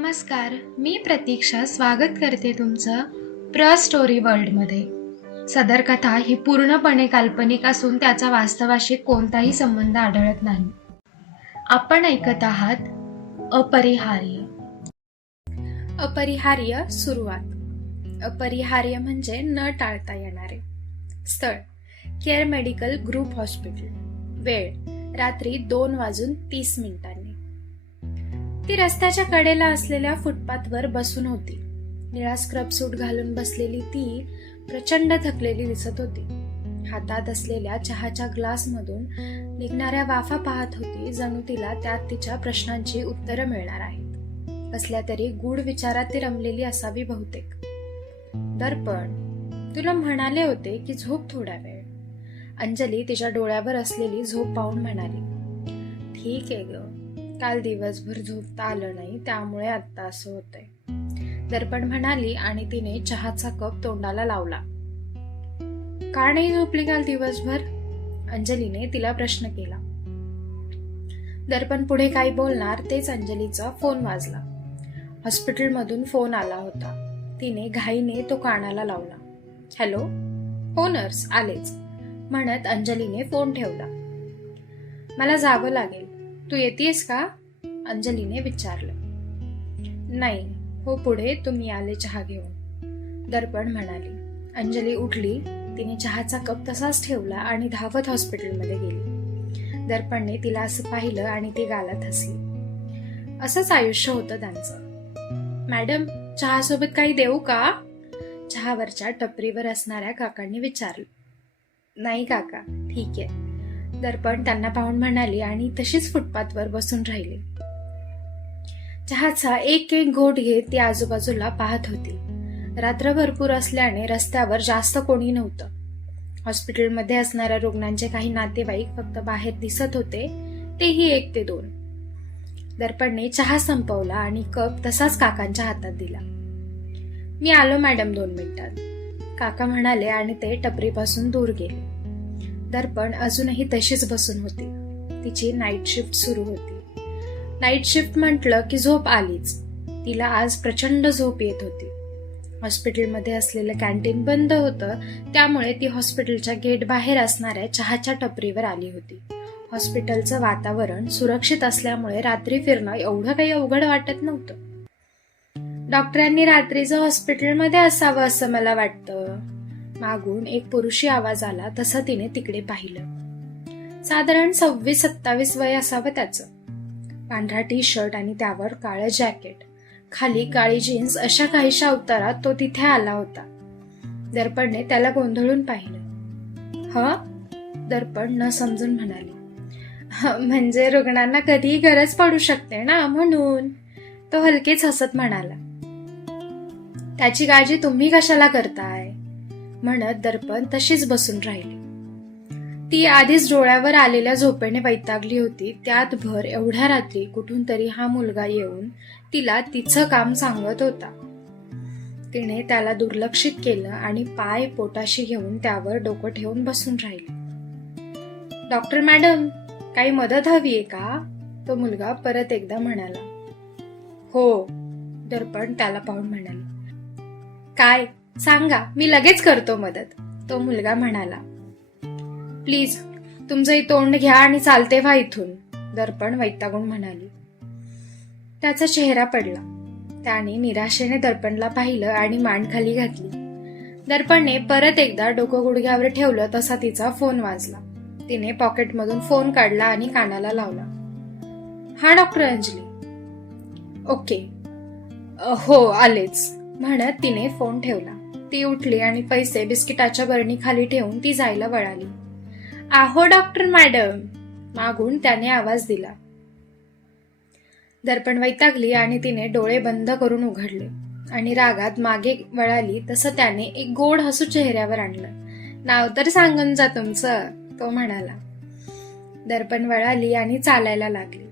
नमस्कार मी प्रतीक्षा स्वागत करते तुमचं प्र स्टोरी वर्ल्डमध्ये. सदर कथा ही पूर्णपणे काल्पनिक असून त्याचा वास्तवाशी कोणताही संबंध आढळत नाही. आपण ऐकत आहात अपरिहार्य. अपरिहार्य सुरुवात. अपरिहार्य म्हणजे न टाळता येणारे. स्थळ. Care medical group hospital. वेळ. रात्री दोन वाजून तीस मिनिटं. ती रस्त्याच्या कडेला असलेल्या फुटपाथवर बसून होती. निळा स्क्रब सूट घालून बसलेली ती प्रचंड थकलेली दिसत होती. हातात असलेल्या चहाच्या ग्लासमधून निघणाऱ्या वाफा पाहत होती जणू तिला त्यात तिच्या प्रश्नांची उत्तरं मिळणार आहेत. कसल्या तरी गूढ विचारात ती रमलेली असावी बहुतेक. दर्पण तुला म्हणाले होते की झोप थोडा वेळ. अंजली तिच्या डोळ्यावर असलेली झोप पाहून म्हणाली ठीक आहे ग. काल दिवसभर झोपता आलं नाही त्यामुळे आत्ता असं होतंय. दर्पण म्हणाली आणि तिने चहाचा कप तोंडाला लावला. का नाही झोपली काल दिवसभर? अंजलीने तिला प्रश्न केला. दर्पण पुढे काही बोलणार तेच अंजलीचा फोन वाजला. हॉस्पिटलमधून फोन आला होता. तिने घाईने तो कानाला लावला. हॅलो हो नर्स आलेच. म्हणत अंजलीने फोन ठेवला. मला जावं लागेल. तू येतेस का? अंजलीने विचारलं. नाही हो पुढे तुम्ही आले चहा घेऊन. दर्पण म्हणाली. अंजली उठली तिने चहाचा कप तसाच ठेवला आणि धावत हॉस्पिटलमध्ये गेली. दर्पणने तिला असं पाहिलं आणि ती गालात हसली. असंच आयुष्य होतं त्यांचं. मॅडम चहासोबत काही देऊ का? चहावरच्या टपरीवर असणाऱ्या काकांनी विचारलं. नाही काका ठीक आहे. दर्पण त्यांना पाहून म्हणाली आणि तशीच फुटपाथवर बसून राहिली. चहाचा एक एक घोट घेत ती आजूबाजूला पाहत होती. रात्र भरपूर असल्याने रस्त्यावर जास्त कोणी नव्हतं. हॉस्पिटलमध्ये असणाऱ्या रुग्णांचे काही नातेवाईक फक्त बाहेर दिसत होते तेही एक ते दोन. दर्पणने चहा संपवला आणि कप तसाच काकांच्या हातात दिला. मी आलो मॅडम दोन मिनिटात काका म्हणाले आणि ते टपरीपासून दूर गेले. दर्पण अजूनही तशीच बसून होती. तिची नाईट शिफ्ट सुरू होती. नाईट शिफ्ट म्हटलं की झोप आलीच. तिला आज प्रचंड झोप येत होती. हॉस्पिटलमध्ये असलेलं कॅन्टीन बंद होतं त्यामुळे ती हॉस्पिटलच्या गेट बाहेर असणाऱ्या चहाच्या टपरीवर आली होती. हॉस्पिटलचं वातावरण सुरक्षित असल्यामुळे रात्री फिरणं एवढं काही अवघड वाटत नव्हतं. डॉक्टरांनी रात्रीचं हॉस्पिटलमध्ये असावं असं मला वाटतं. मागून एक पुरुषी आवाज आला तसं तिने तिकडे पाहिलं. साधारण सव्वीस सत्तावीस वय असावं त्याचं. पांढरा टी शर्ट आणि त्यावर काळं जॅकेट. खाली काळी जीन्स अशा काहीशा अवतारात तो तिथे आला होता. दर्पणने त्याला गोंधळून पाहिलं. ह? दर्पण न समजून म्हणाली. म्हणजे रुग्णांना कधीही गरज पडू शकते ना म्हणून? तो हलकेच हसत म्हणाला. त्याची काळजी तुम्ही कशाला करताय? म्हणत दर्पण तशीच बसून राहिली. ती आधीच डोळ्यावर आलेल्या झोपेने वैतागली होती. त्यात भर एवढ्या रात्री कुठून तरी हा मुलगा येऊन तिला तिचं काम सांगत होता. तिने त्याला दुर्लक्षित केलं आणि पाय पोटाशी घेऊन त्यावर डोकं ठेवून बसून राहिली. डॉक्टर मॅडम काही मदत हवी आहे का? तो मुलगा परत एकदा म्हणाला. हो दर्पण त्याला पाहून म्हणाले. काय? सांगा मी लगेच करतो मदत तो मुलगा म्हणाला. प्लीज तुमचंही तोंड घ्या आणि चालते व्हा इथून दर्पण वैतागून म्हणाली. त्याचा चेहरा पडला. त्याने निराशेने दर्पणला पाहिलं आणि मान खाली घातली. दर्पणने परत एकदा डोकं गुडघ्यावर ठेवलं तसा तिचा फोन वाजला. तिने पॉकेटमधून फोन काढला आणि कानाला लावला. हा डॉक्टर अंजली. ओके. हो आलेच म्हणत तिने फोन ठेवला. ती उठली आणि पैसे बिस्किटाच्या बरणी खाली ठेवून ती जायला वळाली. आहो डॉक्टर मॅडम मागून त्याने आवाज दिला. दर्पण वैतागली आणि तिने डोळे बंद करून उघडले आणि रागात मागे वळाली तसं त्याने एक गोड हसू चेहऱ्यावर आणलं. नाव तर सांगून जा तुमचं तो म्हणाला. दर्पण वळाली आणि चालायला लागली.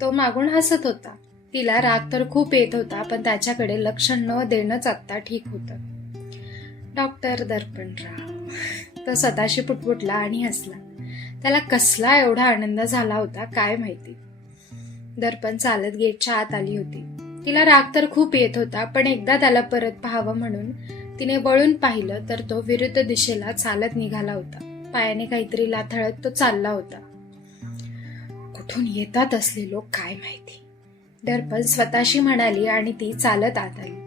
तो मागून हसत होता. तिला राग तर खूप येत होता पण त्याच्याकडे लक्ष न देणंच आत्ता ठीक होतं. डॉक्टर दर्पणराव. तो स्वतःशी पुटपुटला आणि हसला. त्याला कसला एवढा आनंद झाला होता काय माहिती. दर्पण चालत गेटच्या आत आली होती. तिला राग तर खूप येत होता पण एकदा त्याला परत पाहावं म्हणून तिने वळून पाहिलं तर तो विरुद्ध दिशेला चालत निघाला होता. पायाने काहीतरी लाथळत तो चालला होता. कुठून येतात असले लोक काय माहिती. दर्पण स्वतःशी म्हणाली आणि ती चालत आत आली.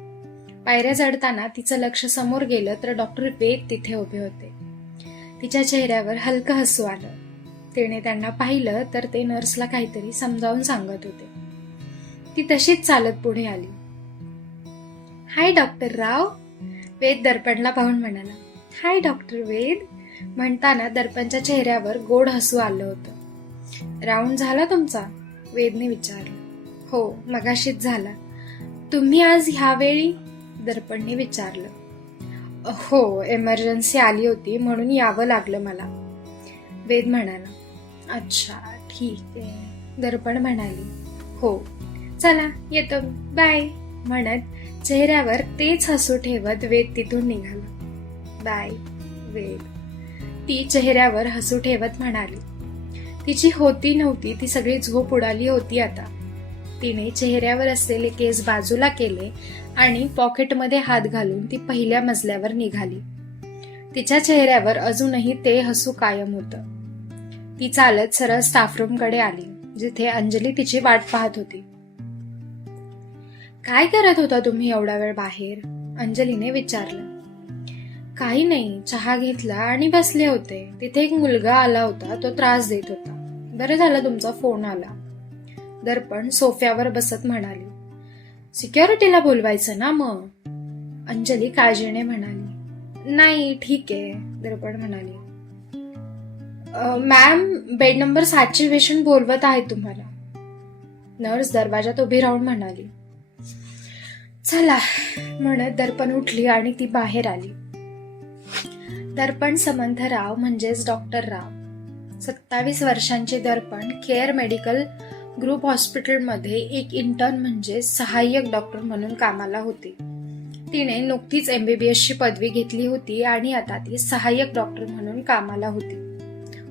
पायऱ्या चढताना तिचं लक्ष समोर गेलं तर डॉक्टर वेद तिथे उभे होते. तिच्या चेहऱ्यावर हलकं हसू आलं. तिने त्यांना पाहिलं तर ते नर्सला काहीतरी समजावून सांगत होते. ती तशीच चालत पुढे आली. हाय डॉक्टर राव. वेद दर्पणला पाहून म्हणाला. Hi doctor Ved. म्हणताना दर्पणच्या चेहऱ्यावर गोड हसू आलं होतं. राऊंड झाला तुमचा? वेदने विचारलं. हो मगाशीच झाला. तुम्ही आज ह्यावेळी दर्पणने विचारलं. हो एमर्जन्सी आली होती म्हणून यावं लागलं मला. वेद म्हणाला अच्छा ठीक आहे. दर्पण म्हणाली हो. चला येतो. बाय. म्हणत चेहऱ्यावर तेच हसू ठेवत वेद तिथून निघाला. बाय वेद. ती चेहऱ्यावर हसू ठेवत म्हणाली तिची होती नव्हती ती सगळी झोप उडाली होती आता. तिने चेहऱ्यावर असलेले केस बाजूला केले आणि पॉकेटमध्ये हात घालून ती पहिल्या मजल्यावर निघाली. तिच्या चेहऱ्यावर अजूनही ते हसू कायम होतं. ती चालत सरळ स्टाफरूमकडे आली जिथे अंजली तिची वाट पाहत होती. काय करत होता तुम्ही एवढा वेळ बाहेर? अंजलीने विचारलं. काही नाही चहा घेतला आणि बसले होते. तिथे एक मुलगा आला होता तो त्रास देत होता. बरं झालं तुमचा फोन आला. दर्पण सोफ्यावर बसत म्हणाली. सिक्युरिटीला बोलवायचं ना मग? अंजली काळजीने म्हणाली. नाही ठीक आहे दर्पण म्हणाली. मॅम बेड नंबर सातचे पेशंट बोलवत आहे तुम्हाला. नर्स दरवाजात उभी राहून म्हणाली. चला म्हणत दर्पण उठली आणि ती बाहेर आली. दर्पण समंथ राव म्हणजेच डॉक्टर राव. सत्तावीस वर्षांचे दर्पण केअर मेडिकल ग्रुप हॉस्पिटलमध्ये एक इंटर्न म्हणजे सहाय्यक डॉक्टर म्हणून कामाला होती. तिने नुकतीच एमबीबीएस ची पदवी घेतली होती आणि आता ती सहाय्यक डॉक्टर म्हणून कामाला होती.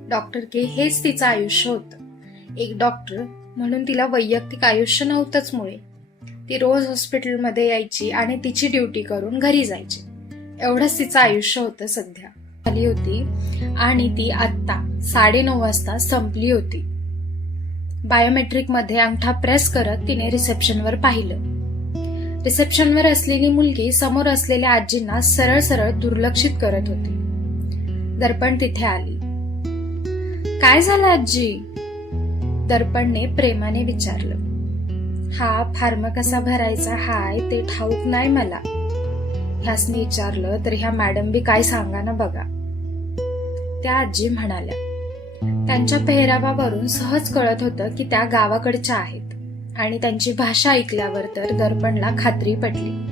डॉक्टर के हेच तिचं आयुष्य होतं. एक डॉक्टर म्हणून तिला वैयक्तिक आयुष्य नव्हतंच मुळे. ती रोज हॉस्पिटलमध्ये यायची आणि तिची ड्युटी करून घरी जायची. एवढंच तिचं आयुष्य होतं सध्या. आली होती आणि ती आत्ता साडेनऊ वाजता संपली होती. बायोमेट्रिकमध्ये अंगठा प्रेस करत तिने रिसेप्शनवर पाहिलं. रिसेप्शनवर असलेली मुलगी समोर असलेल्या आजींना सरळ सरळ दुर्लक्षित करत होती. दर्पण तिथे आली. काय झालं आजी? दर्पणने प्रेमाने विचारलं. हा फार्म कसा भरायचा? हाय ते ठाऊक नाही मला. ह्यासनी विचारलं तर ह्या मॅडम बी काय सांगा ना बघा. त्या आजी म्हणाल्या त्यांच्या पेहरावावरून सहज कळत होतं की त्या गावाकडच्या आहेत आणि त्यांची भाषा ऐकल्यावर तर दर्पणला खात्री पटली.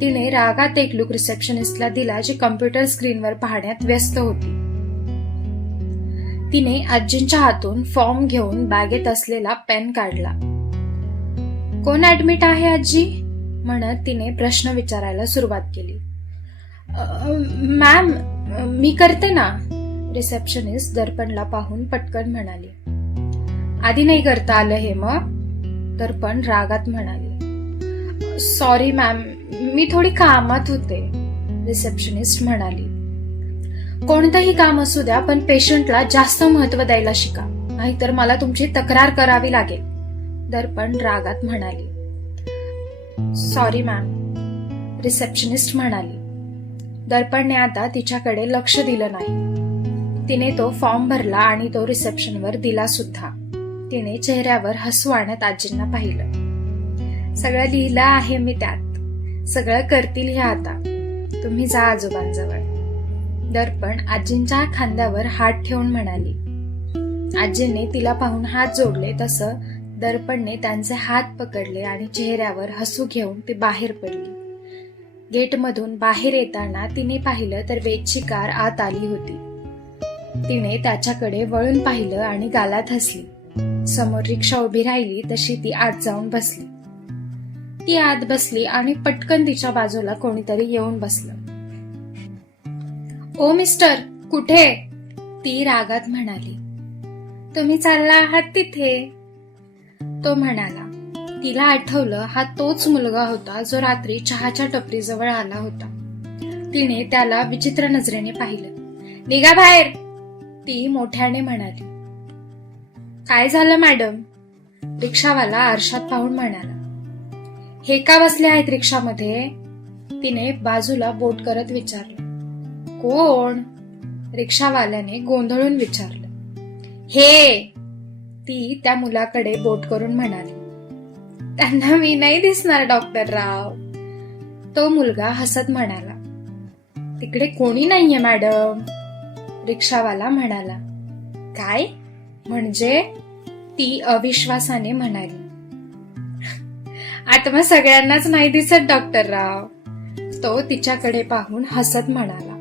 तिने रागात एक लुक रिसेप्शनिस्टला दिला जी कम्प्युटर स्क्रीनवर पाहण्यात व्यस्त होती. तिने आजींच्या हातून फॉर्म घेऊन बॅगेत असलेला पेन काढला. कोण ऍडमिट आहे आजी? म्हणत तिने प्रश्न विचारायला सुरुवात केली. मॅम मी करते ना. रिसेप्शनिस्ट दर्पणला पाहून पटकन म्हणाली आधी नाही करता आलं हे मग? दर्पण रागात म्हणाली सॉरी मॅम मी थोडी कामात होते. रिसेप्शनिस्ट म्हणाली कोणतंही काम असू द्या पण पेशंटला जास्त महत्त्व द्यायला शिका नाहीतर मला तुमची तक्रार करावी लागेल. दर्पण रागात म्हणाली सॉरी मॅम रिसेप्शनिस्ट म्हणाली दर्पणने आता तिच्याकडे लक्ष दिलं नाही. तिने तो फॉर्म भरला आणि तो रिसेप्शनवर दिला सुद्धा. तिने चेहऱ्यावर हसू आणत आजींना पाहिलं. सगळं लिहिलं आहे मी त्यात. सगळं करतील हे आता. तुम्ही जा आजोबांजवळ. दर्पण आजींच्या खांद्यावर हात ठेवून म्हणाली. आजीने तिला पाहून हात जोडले तसं दर्पणने त्यांचे हात पकडले आणि चेहऱ्यावर हसू घेऊन ती बाहेर पडली. गेटमधून बाहेर येताना तिने पाहिलं तर वेदची कार आत आली होती. तिने त्याच्याकडे वळून पाहिलं आणि गालात हसली. समोर रिक्षा उभी राहिली तशी ती आत जाऊन बसली. ती आत बसली आणि पटकन तिच्या बाजूला कोणीतरी येऊन बसलं. ओ मिस्टर कुठे? ती रागात म्हणाली. तुम्ही चालला आहात तिथे? तो म्हणाला. तिला आठवलं हा तोच मुलगा होता जो रात्री चहाच्या टपरीजवळ आला होता. तिने त्याला विचित्र नजरेने पाहिलं. निघा बाहेर. ती मोठ्याने म्हणाली. काय झालं मॅडम? रिक्षावाला आरशात पाहून म्हणाला. हे का बसले आहेत रिक्षामध्ये? तिने बाजूला बोट करत विचारलं. कोण? रिक्षावाल्याने गोंधळून विचारलं. हे! ती त्या मुलाकडे बोट करून म्हणाली. त्यांना मी नाही दिसणार डॉक्टर राव. तो मुलगा हसत म्हणाला. तिकडे कोणी नाहीये मॅडम. रिक्षावाला म्हणाला काय? म्हणजे? ती अविश्वासाने म्हणाली आता मग सगळ्यांनाच नाही दिसत डॉक्टर राव. तो तिच्याकडे पाहून हसत म्हणाला